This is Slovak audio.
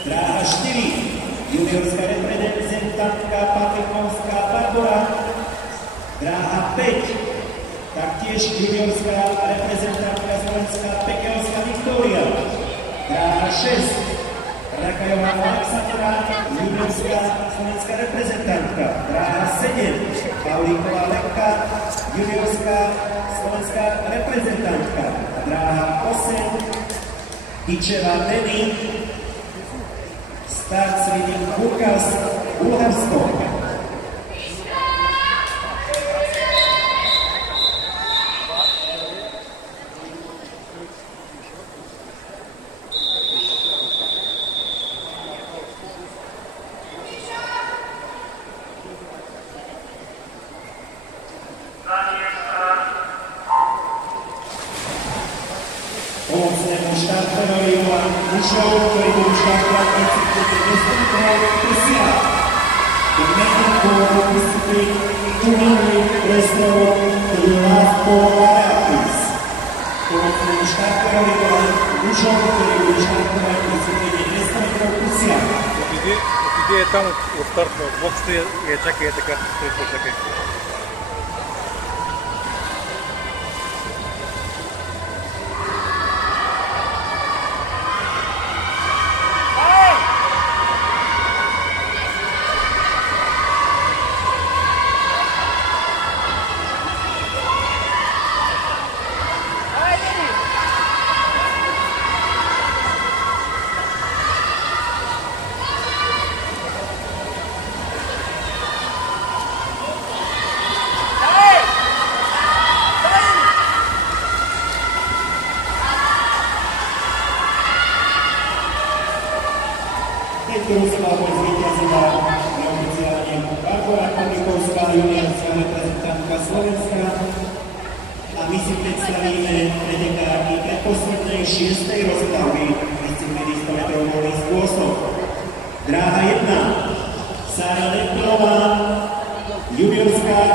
Dráha 4, juniorská reprezentantka Patrikovská Barbora. Dráha 5, taktiež juniorská reprezentantka Slovenská Pekelská Viktória. Dráha 6, Rakajová Alexandra, juniorská slovenská reprezentantka. Dráha 7, Paulíková Lenka, juniorská slovenská reprezentantka. Dráha 8, Tyčeva Denny, start Svinik Burgas, Bulharsko. Pomocnému štarterovi Milan Mušov, ktorý budú štartovať v disciplíne nestrojov prsia. The main goal discipline 200 breaststroke to the last 4 Paralympics. Pomocnému štarterovi Milan Mušov, ktorý budú štartovať v disciplíne nestrojov prsia. Отиди е там от старта, от боксите и чакай е така, чакай. Ktorú slávoň zvíťazila neoficiálne Barbora Patrikovská, juniorská reprezentantka Slovenska. A my si predstavíme pretekáky predposlednej 6. rozpravy disciplíny 100 metrov voľný spôsob. Dráha 1, Sára Lepková, juniorská